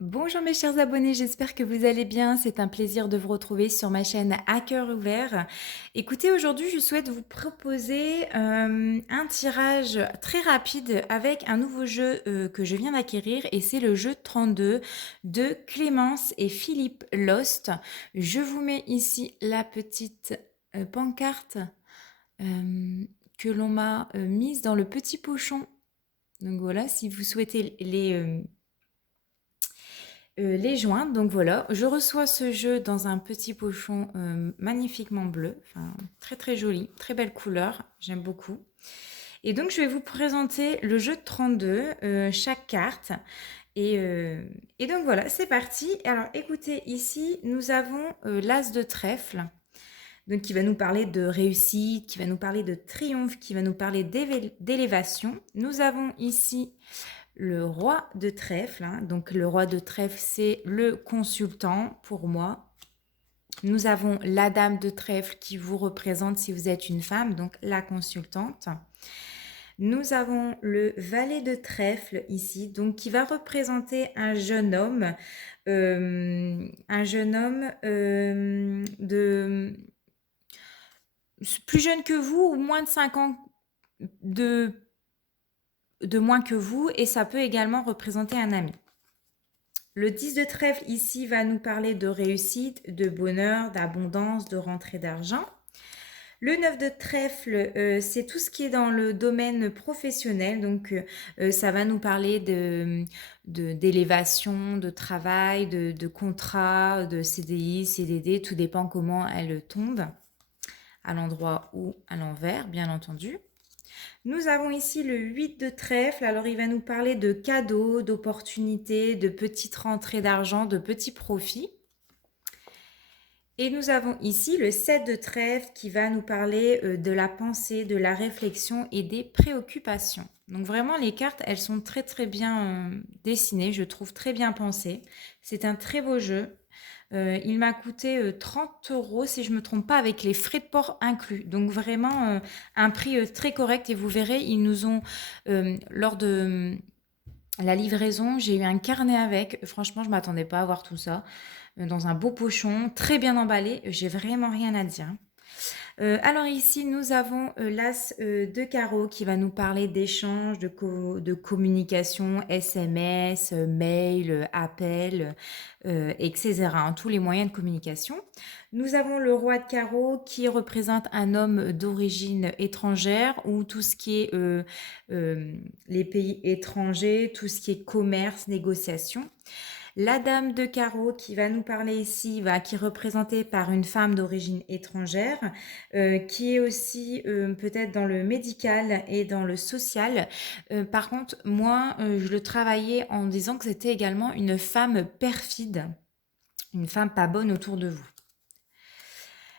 Bonjour mes chers abonnés, j'espère que vous allez bien. C'est un plaisir de vous retrouver sur ma chaîne À cœur ouvert. Écoutez, aujourd'hui, je souhaite vous proposer un tirage très rapide avec un nouveau jeu que je viens d'acquérir et c'est le jeu 32 de Clémence et Philippe Lost. Je vous mets ici la petite pancarte euh, que l'on m'a mise dans le petit pochon. Donc voilà, si vous souhaitez les joindre. Donc voilà, je reçois ce jeu dans un petit pochon magnifiquement bleu, enfin très très joli, très belle couleur, j'aime beaucoup. Et donc je vais vous présenter le jeu de 32, chaque carte. Et, euh, et donc voilà, c'est parti. Alors écoutez, ici nous avons l'As de trèfle, donc qui va nous parler de réussite, qui va nous parler de triomphe, qui va nous parler d'élévation. Nous avons ici le roi de trèfle, hein. Donc le roi de trèfle, c'est le consultant pour moi. Nous avons la dame de trèfle qui vous représente si vous êtes une femme, donc la consultante. Nous avons le valet de trèfle ici, donc qui va représenter un jeune homme de plus jeune que vous ou moins de 5 ans de, de moins que vous, et ça peut également représenter un ami. Le 10 de trèfle ici va nous parler de réussite, de bonheur, d'abondance, de rentrée d'argent. Le 9 de trèfle, c'est tout ce qui est dans le domaine professionnel. Donc, ça va nous parler d'élévation, de travail, de contrat, de CDI, CDD. Tout dépend comment elle tombe, à l'endroit ou à l'envers, bien entendu. Nous avons ici le 8 de trèfle. Alors, il va nous parler de cadeaux, d'opportunités, de petites rentrées d'argent, de petits profits. Et nous avons ici le 7 de trèfle qui va nous parler de la pensée, de la réflexion et des préoccupations. Donc vraiment, les cartes, elles sont très très bien dessinées, je trouve très bien pensées. C'est un très beau jeu. Il m'a coûté 30 euros, si je ne me trompe pas, avec les frais de port inclus. Donc vraiment un prix très correct. Et vous verrez, ils nous ont, lors de la livraison, j'ai eu un carnet avec. Franchement, je ne m'attendais pas à voir tout ça. Dans un beau pochon, très bien emballé. J'ai vraiment rien à dire. Alors ici, nous avons l'As de carreau qui va nous parler d'échanges, de communication, SMS, mail, appel, etc. Hein, tous les moyens de communication. Nous avons le roi de carreau qui représente un homme d'origine étrangère ou tout ce qui est les pays étrangers, tout ce qui est commerce, négociation. La dame de carreau qui va nous parler ici, qui est représentée par une femme d'origine étrangère, qui est aussi peut-être dans le médical et dans le social. Par contre, moi, je le travaillais en disant que c'était également une femme perfide, une femme pas bonne autour de vous.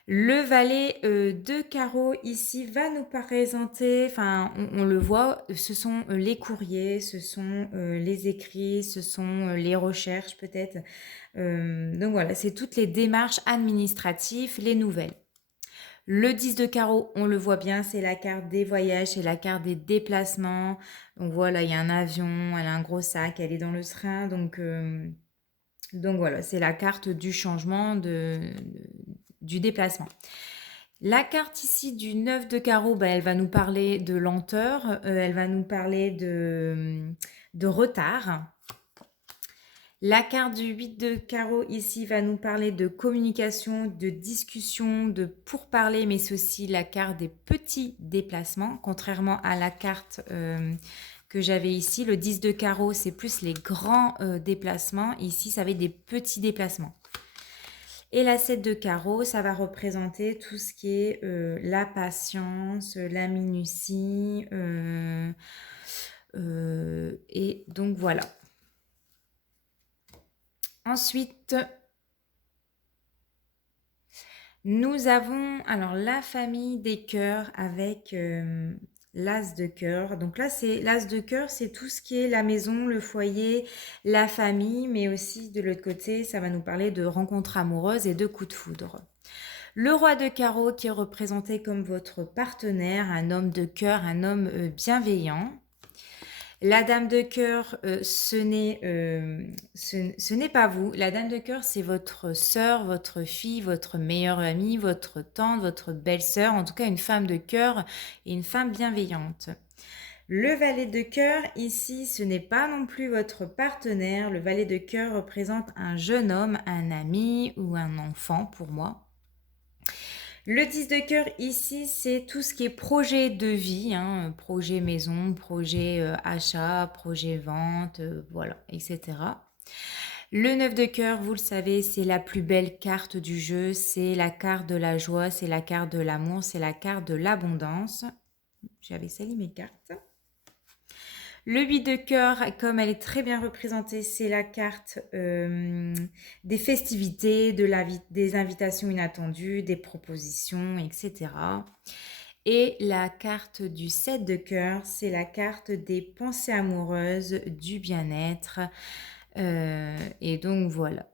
Le valet de carreau ici va nous présenter, enfin on le voit, ce sont les courriers, ce sont les écrits, ce sont les recherches peut-être. Donc voilà, c'est toutes les démarches administratives, les nouvelles. Le 10 de carreau, on le voit bien, c'est la carte des voyages, c'est la carte des déplacements. Donc voilà, il y a un avion, elle a un gros sac, elle est dans le train, donc voilà, c'est la carte du changement du déplacement. La carte ici du 9 de carreau, elle va nous parler de lenteur, elle va nous parler de retard. La carte du 8 de carreau ici va nous parler de communication, de discussion, de pourparler, mais c'est aussi la carte des petits déplacements, contrairement à la carte que j'avais ici. Le 10 de carreau, c'est plus les grands déplacements. Ici, ça va être des petits déplacements. Et la 7 de carreau, ça va représenter tout ce qui est la patience, la minutie. Et donc voilà. Ensuite, nous avons alors la famille des cœurs avec l'as de cœur. Donc là, c'est l'as de cœur, c'est tout ce qui est la maison, le foyer, la famille, mais aussi de l'autre côté, ça va nous parler de rencontres amoureuses et de coups de foudre. Le roi de carreau qui est représenté comme votre partenaire, un homme de cœur, un homme bienveillant. La dame de cœur, ce n'est pas vous. La dame de cœur, c'est votre sœur, votre fille, votre meilleure amie, votre tante, votre belle-sœur, en tout cas une femme de cœur et une femme bienveillante. Le valet de cœur, ici, ce n'est pas non plus votre partenaire. Le valet de cœur représente un jeune homme, un ami ou un enfant pour moi. Le 10 de cœur ici, c'est tout ce qui est projet de vie, hein, projet maison, projet achat, projet vente, voilà, etc. Le 9 de cœur, vous le savez, c'est la plus belle carte du jeu, c'est la carte de la joie, c'est la carte de l'amour, c'est la carte de l'abondance. J'avais sali mes cartes. Le 8 de cœur, comme elle est très bien représentée, c'est la carte des festivités, des invitations inattendues, des propositions, etc. Et la carte du 7 de cœur, c'est la carte des pensées amoureuses, du bien-être. Et donc voilà.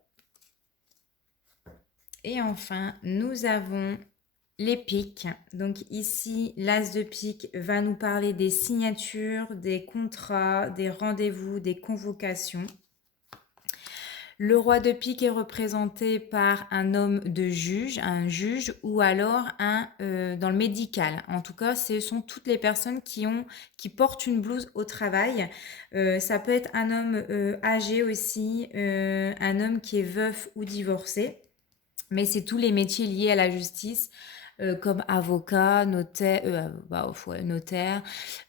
Et enfin, nous avons les piques. Donc ici, l'as de pique va nous parler des signatures, des contrats, des rendez-vous, des convocations. Le roi de pique est représenté par un homme de juge, un juge, ou alors dans le médical. En tout cas, ce sont toutes les personnes qui portent une blouse au travail. Ça peut être un homme âgé aussi, un homme qui est veuf ou divorcé. Mais c'est tous les métiers liés à la justice, comme avocat, notaire,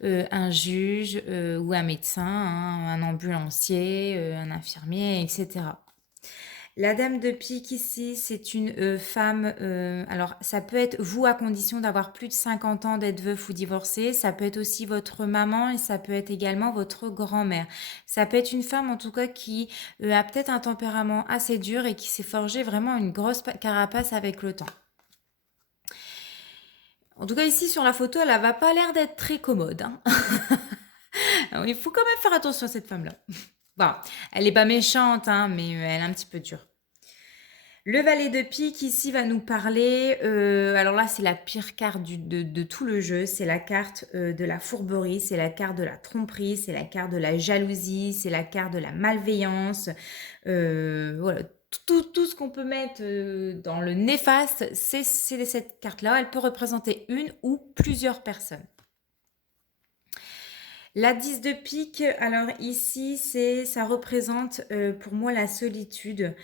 un juge ou un médecin, hein, un ambulancier, un infirmier, etc. La dame de pique ici, c'est une femme, alors ça peut être vous à condition d'avoir plus de 50 ans, d'être veuf ou divorcé, ça peut être aussi votre maman et ça peut être également votre grand-mère. Ça peut être une femme en tout cas qui a peut-être un tempérament assez dur et qui s'est forgé vraiment une grosse carapace avec le temps. En tout cas ici sur la photo, elle va pas l'air d'être très commode, hein. Alors, il faut quand même faire attention à cette femme-là. Bon, elle n'est pas méchante, hein, mais elle est un petit peu dure. Le valet de pique ici va nous parler, alors là c'est la pire carte de tout le jeu, c'est la carte de la fourberie, c'est la carte de la tromperie, c'est la carte de la jalousie, c'est la carte de la malveillance, voilà, tout ce qu'on peut mettre dans le néfaste, c'est cette carte-là, elle peut représenter une ou plusieurs personnes. La 10 de pique, alors ici, ça représente pour moi la solitude,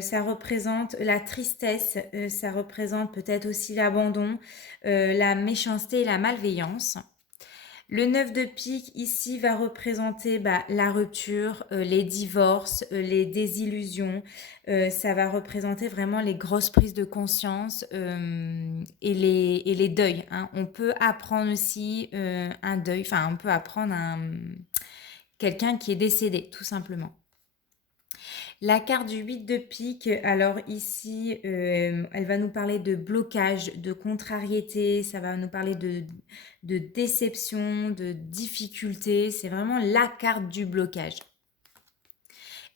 ça représente la tristesse, ça représente peut-être aussi l'abandon, la méchanceté et la malveillance. Le 9 de pique ici va représenter la rupture, les divorces, les désillusions. Ça va représenter vraiment les grosses prises de conscience et les deuils, hein. On peut apprendre aussi un deuil, enfin on peut apprendre quelqu'un qui est décédé, tout simplement. La carte du 8 de pique, alors ici, elle va nous parler de blocage, de contrariété, ça va nous parler de déception, de difficulté. C'est vraiment la carte du blocage.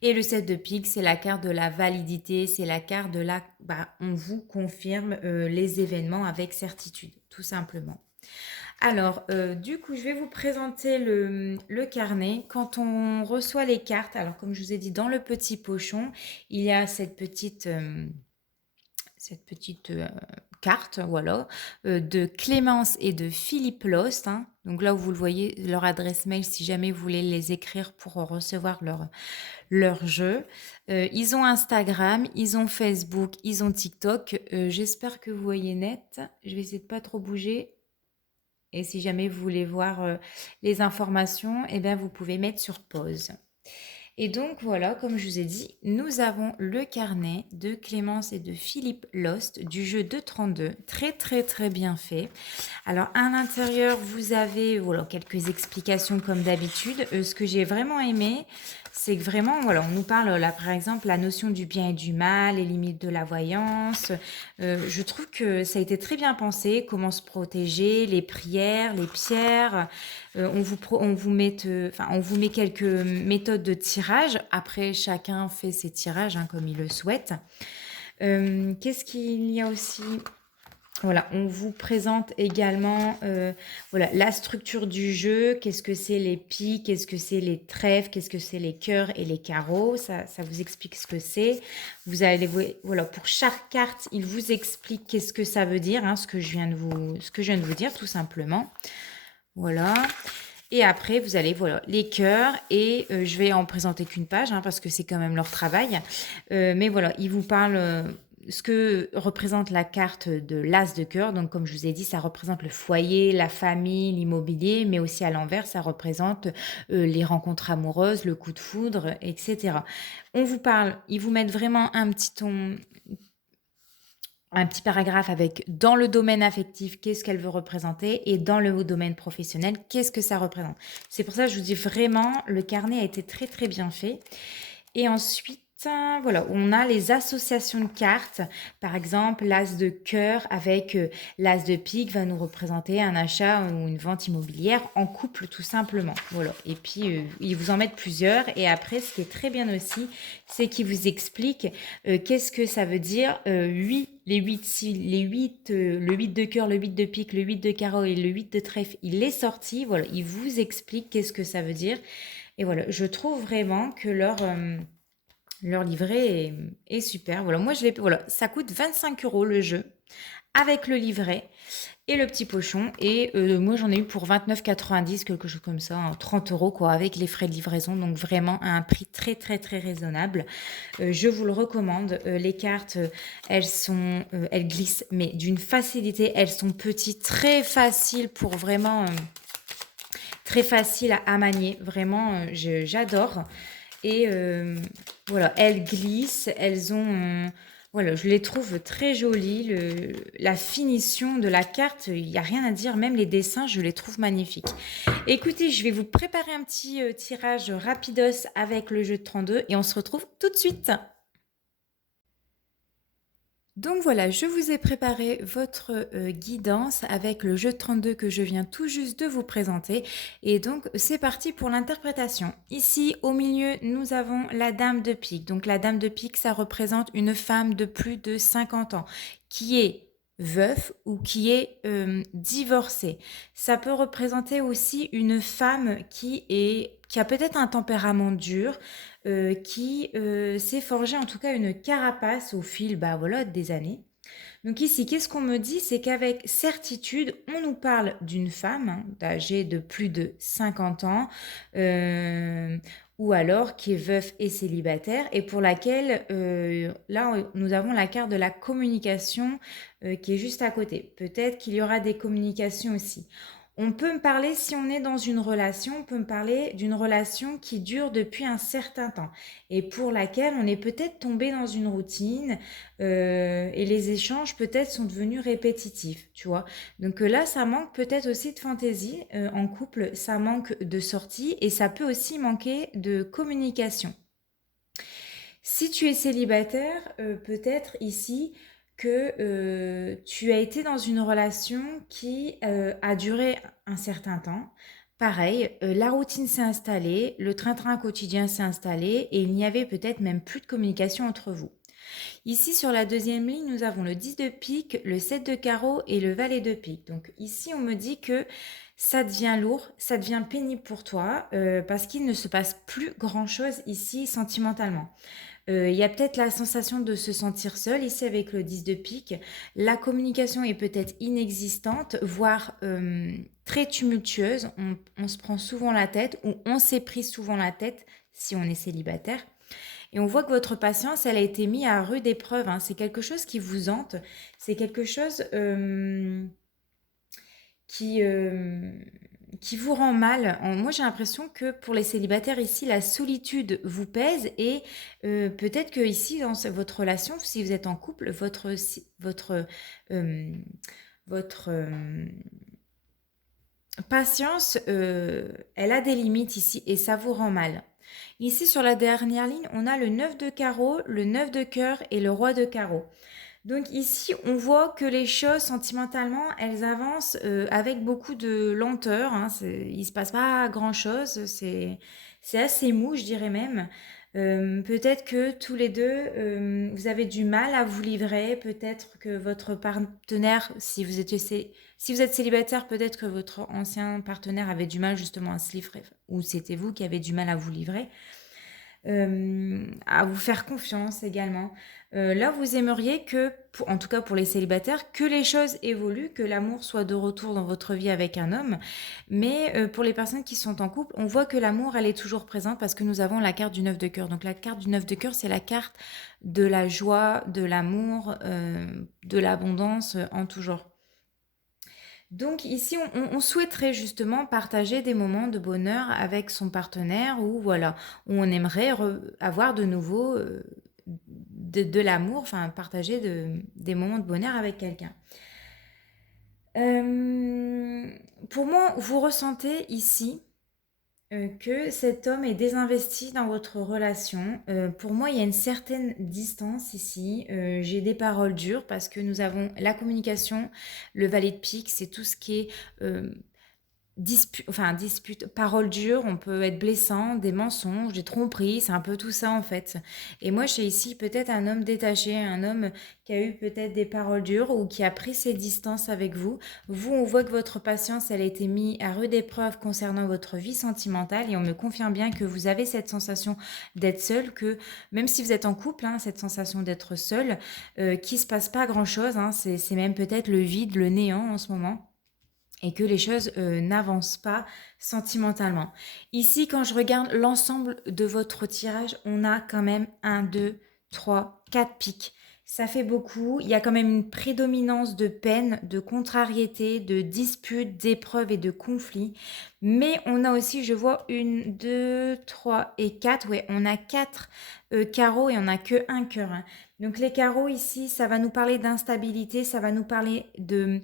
Et le 7 de pique, c'est la carte de la validité, c'est la carte de la... on vous confirme les événements avec certitude, tout simplement. Alors, du coup, je vais vous présenter le carnet. Quand on reçoit les cartes, alors comme je vous ai dit, dans le petit pochon, il y a cette petite carte, voilà, de Clémence et de Philippe Lost, hein. Donc là où vous le voyez, leur adresse mail, si jamais vous voulez les écrire pour recevoir leur jeu. Ils ont Instagram, ils ont Facebook, ils ont TikTok. J'espère que vous voyez net. Je vais essayer de pas trop bouger. Et si jamais vous voulez voir les informations, eh bien, vous pouvez mettre sur pause. Et donc voilà, comme je vous ai dit, nous avons le carnet de Clémence et de Philippe Lost du jeu 232, très très très bien fait. Alors à l'intérieur, vous avez voilà, quelques explications comme d'habitude. Ce que j'ai vraiment aimé, c'est que vraiment, voilà, on nous parle là par exemple la notion du bien et du mal, les limites de la voyance. Je trouve que ça a été très bien pensé, comment se protéger, les prières, les pierres. On vous met quelques méthodes de tirage. Après, chacun fait ses tirages hein, comme il le souhaite. Qu'est-ce qu'il y a aussi? Voilà, on vous présente également voilà, la structure du jeu, qu'est-ce que c'est les piques, qu'est-ce que c'est les trèfles, qu'est-ce que c'est les cœurs et les carreaux, ça vous explique ce que c'est. Vous allez, voilà, pour chaque carte, il vous explique qu'est-ce que ça veut dire, hein, ce que je viens de vous dire, tout simplement. Voilà. Et après, vous allez, voilà, les cœurs, et je vais en présenter qu'une page, hein, parce que c'est quand même leur travail. Mais voilà, ils vous parlent ce que représente la carte de l'as de cœur. Donc, comme je vous ai dit, ça représente le foyer, la famille, l'immobilier, mais aussi à l'envers, ça représente les rencontres amoureuses, le coup de foudre, etc. On vous parle, ils vous mettent vraiment un petit paragraphe avec dans le domaine affectif, qu'est-ce qu'elle veut représenter, et dans le domaine professionnel, qu'est-ce que ça représente. C'est pour ça que je vous dis vraiment, le carnet a été très très bien fait. Et ensuite, voilà, on a les associations de cartes. Par exemple, l'as de cœur avec l'as de pique va nous représenter un achat ou une vente immobilière en couple, tout simplement. Voilà. Et puis, ils vous en mettent plusieurs. Et après, ce qui est très bien aussi, c'est qu'ils vous expliquent qu'est-ce que ça veut dire. Les 8, le 8 de cœur, le 8 de pique, le 8 de carreau et le 8 de trèfle, il est sorti. Voilà, ils vous expliquent qu'est-ce que ça veut dire. Et voilà, je trouve vraiment que leur livret est super. Voilà, moi, voilà, ça coûte 25 € le jeu, avec le livret et le petit pochon. Et moi, j'en ai eu pour 29,90, quelque chose comme ça, hein, 30 € quoi, avec les frais de livraison. Donc, vraiment, à un prix très, très, très raisonnable. Je vous le recommande. Les cartes, elles glissent, mais d'une facilité. Elles sont petites, très faciles pour vraiment... très facile à manier, vraiment, j'adore. Et voilà, elles glissent, elles ont... voilà, je les trouve très jolies. La finition de la carte, il n'y a rien à dire. Même les dessins, je les trouve magnifiques. Écoutez, je vais vous préparer un petit tirage rapidos avec le jeu de 32 et on se retrouve tout de suite. Donc voilà, je vous ai préparé votre guidance avec le jeu de 32 que je viens tout juste de vous présenter. Et donc, c'est parti pour l'interprétation. Ici, au milieu, nous avons la dame de pique. Donc, la dame de pique, ça représente une femme de plus de 50 ans qui est veuf ou qui est divorcée. Ça peut représenter aussi une femme qui a peut-être un tempérament dur, qui s'est forgé en tout cas une carapace au fil voilà, des années. Donc ici, qu'est-ce qu'on me dit? C'est qu'avec certitude, on nous parle d'une femme âgée de plus de 50 ans, ou alors qui est veuf et célibataire, et pour laquelle, là, nous avons la carte de la communication qui est juste à côté. Peut-être qu'il y aura des communications aussi. On peut me parler, si on est dans une relation, on peut me parler d'une relation qui dure depuis un certain temps et pour laquelle on est peut-être tombé dans une routine et les échanges peut-être sont devenus répétitifs, tu vois. Donc là, ça manque peut-être aussi de fantaisie en couple, ça manque de sortie et ça peut aussi manquer de communication. Si tu es célibataire, peut-être ici que tu as été dans une relation qui a duré un certain temps. Pareil, la routine s'est installée, le train-train quotidien s'est installé et il n'y avait peut-être même plus de communication entre vous. Ici, sur la deuxième ligne, nous avons le 10 de pique, le 7 de carreau et le valet de pique. Donc ici, on me dit que ça devient lourd, ça devient pénible pour toi parce qu'il ne se passe plus grand-chose ici sentimentalement. Il y a peut-être la sensation de se sentir seul ici avec le 10 de pique. La communication est peut-être inexistante, voire très tumultueuse. On se prend souvent la tête ou on s'est pris souvent la tête si on est célibataire. Et on voit que votre patience, elle a été mise à rude épreuve, hein. C'est quelque chose qui vous hante. C'est quelque chose qui, euh, qui vous rend mal. Moi, j'ai l'impression que pour les célibataires ici, la solitude vous pèse et peut-être que ici, dans votre relation, si vous êtes en couple, euh, votre patience, elle a des limites ici et ça vous rend mal. Ici, sur la dernière ligne, on a le 9 de carreau, le 9 de cœur et le roi de carreau. Donc ici, on voit que les choses sentimentalement, elles avancent avec beaucoup de lenteur, hein. Il ne se passe pas grand-chose, c'est assez mou, je dirais même. Peut-être que tous les deux, vous avez du mal à vous livrer. Peut-être que votre partenaire, si vous êtes célibataire, peut-être que votre ancien partenaire avait du mal justement à se livrer, ou c'était vous qui avez du mal à vous livrer, à vous faire confiance également. Là, vous aimeriez que, en tout cas pour les célibataires, que les choses évoluent, que l'amour soit de retour dans votre vie avec un homme. Mais pour les personnes qui sont en couple, on voit que l'amour, elle est toujours présente parce que nous avons la carte du 9 de cœur. Donc la carte du 9 de cœur, c'est la carte de la joie, de l'amour, de l'abondance en tout genre. Donc ici, on souhaiterait justement partager des moments de bonheur avec son partenaire ou voilà, où on aimerait avoir de nouveau de l'amour, enfin partager des moments de bonheur avec quelqu'un. Pour moi, vous ressentez ici que cet homme est désinvesti dans votre relation. Pour moi, il y a une certaine distance ici. J'ai des paroles dures parce que nous avons la communication, le valet de pique, c'est tout ce qui est dispute, paroles dures, on peut être blessant, des mensonges, des tromperies, c'est un peu tout ça en fait. Et moi, j'ai ici peut-être un homme détaché, un homme qui a eu peut-être des paroles dures ou qui a pris ses distances avec vous. Vous, on voit que votre patience, elle a été mise à rude épreuve concernant votre vie sentimentale et on me confirme bien que vous avez cette sensation d'être seul, que même si vous êtes en couple, hein, cette sensation d'être seul, qu'il se passe pas grand-chose, hein, c'est même peut-être le vide, le néant en ce moment et que les choses n'avancent pas sentimentalement. Ici, quand je regarde l'ensemble de votre tirage, on a quand même 1, 2, 3, 4 piques. Ça fait beaucoup. Il y a quand même une prédominance de peine, de contrariété, de disputes, d'épreuves et de conflits. Mais on a aussi, je vois, 1, 2, 3 et 4. Ouais, on a 4 carreaux et on n'a que un cœur. Hein. Donc les carreaux ici, ça va nous parler d'instabilité, ça va nous parler de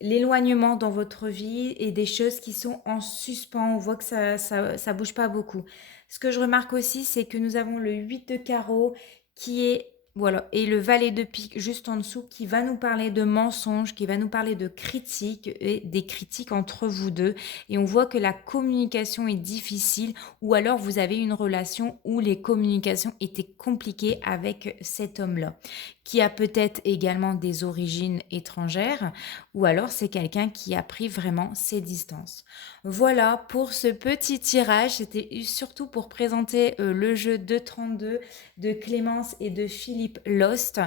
l'éloignement dans votre vie et des choses qui sont en suspens. On voit que ça bouge pas beaucoup. Ce que je remarque aussi, c'est que nous avons le 8 de carreau qui est, voilà, et le valet de pique juste en dessous qui va nous parler de mensonges, qui va nous parler de critiques et des critiques entre vous deux. Et on voit que la communication est difficile ou alors vous avez une relation où les communications étaient compliquées avec cet homme-là, qui a peut-être également des origines étrangères ou alors c'est quelqu'un qui a pris vraiment ses distances. Voilà pour ce petit tirage, c'était surtout pour présenter le jeu 232 de Clémence et de Philippe Lost.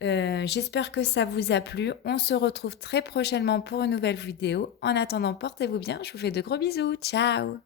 J'espère que ça vous a plu, on se retrouve très prochainement pour une nouvelle vidéo. En attendant, portez-vous bien, je vous fais de gros bisous, ciao.